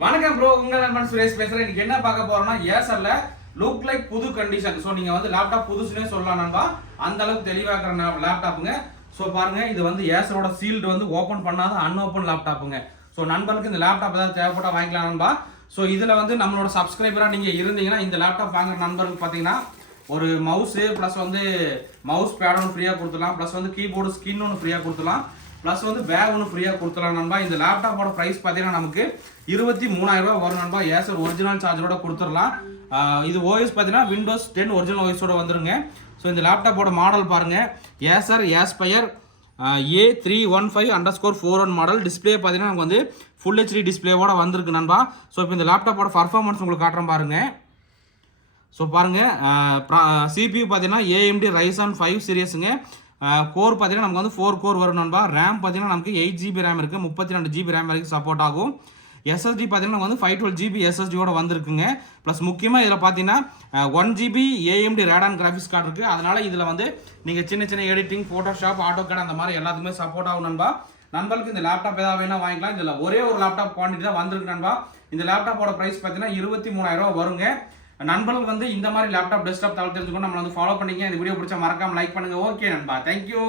வணக்கம் ப்ரோ, உங்க நண்பன் சுரேஷ் பேசுறேன். இன்னைக்கு என்ன பார்க்க போறோம்னா ஏசர்ல லுக் லைக் புது கண்டிஷன். ஸோ நீங்க வந்து லேப்டாப் புதுசுனே சொல்லலாம் நண்பா, அந்த அளவுக்கு தெளிவாக்குற லேப்டாப்புங்க. ஸோ பாருங்க, இது வந்து ஏசரோட சீல்டு வந்து ஓப்பன் பண்ணாத அன்ஓப்பன் லேப்டாப்புங்க. ஸோ நண்பர்களுக்கு இந்த லேப்டாப் ஏதாவது தேவைப்பட்டா வாங்கிக்கலாம் நண்பா. ஸோ இதுல வந்து நம்மளோட சப்ஸ்கிரைபரா நீங்க இருந்தீங்கன்னா இந்த லேப்டாப் வாங்குற நண்பர்களுக்கு பாத்தீங்கன்னா ஒரு மவுஸ் பிளஸ் வந்து மவுஸ் பேட் ஒன்று ஃப்ரீயா கொடுத்துடலாம், பிளஸ் வந்து கீபோர்டு ஸ்கின் ஒன்று ஃப்ரீயா கொடுத்துடலாம், பிளஸ் வந்து பேக் ஒன்று ஃப்ரீயாக கொடுத்துலாம் நண்பா. இந்த லேப்டாப்போட ப்ரைஸ் பார்த்தீங்கன்னா நமக்கு 23,000 ரூபா வரும் நண்பா. ஏசர் ஒரிஜினல் சார்ஜரோட கொடுத்துடலாம். இது ஓஎஸ் பார்த்தீங்கன்னா விண்டோஸ் 10 ஒரிஜினல் ஓஎஸோட வந்துருங்க. ஸோ இந்த லேப்டாப்போட மாடல் பாருங்க, Acer aspire A315_41 model. Display பார்த்தீங்கன்னா நமக்கு வந்து ஃபுல் ஹெச்டி டிஸ்பிளேவோட வந்திருக்கு நண்பா. ஸோ இப்போ இந்த லேப்டாப்போட பர்ஃபார்மன்ஸ் உங்களுக்கு காட்டுறேன் பாருங்க. ஸோ பாருங்க, CPU பார்த்தீங்கன்னா AMD Ryzen 5 சீரியஸுங்க. கோர் பார்த்தீங்கன்னா நமக்கு வந்து 4 கோர் வரும் நண்பா. ரேம் பார்த்தீங்கன்னா நமக்கு 8 GB ரேம் இருக்குது, 32 GB ரேம் வரைக்கும் சப்போர்ட் ஆகும். SSD பார்த்தீங்கன்னா வந்து 512 GB SSDயோட வந்திருக்குங்க. ப்ளஸ் முக்கியமாக இதில் பார்த்தீங்கன்னா 1 GB AMD RADEON graphics card இருக்குது. அதனால் இதில் வந்து நீங்கள் சின்ன சின்ன எடிட்டிங், ஃபோட்டோஷாப், ஆட்டோகேட் அந்த மாதிரி எல்லாத்துக்குமே சப்போர்ட் ஆகும் நண்பா. நண்பர்களுக்கு இந்த லேப்டாப் ஏதாவது வேணா வாங்கிக்கலாம். இதில் ஒரே ஒரு லேப்டாப் குவான்டிட்டி தான் வந்திருக்கு நண்பா. இந்த லேப்டாப்போட ப்ரைஸ் பார்த்தீங்கன்னா 23,000 ரூபா வருங்க. நண்பர்கள் வந்து இந்த மாதிரி லேப்டாப் டெஸ்க்டாப் தகவல் தெரிஞ்சுக்கணும், நம்மளை வந்து ஃபாலோ பண்ணிக்க. இந்த வீடியோ பிடிச்சா மறக்காம லைக் பண்ணுங்க. ஓகே நண்பா, தேங்க்யூ.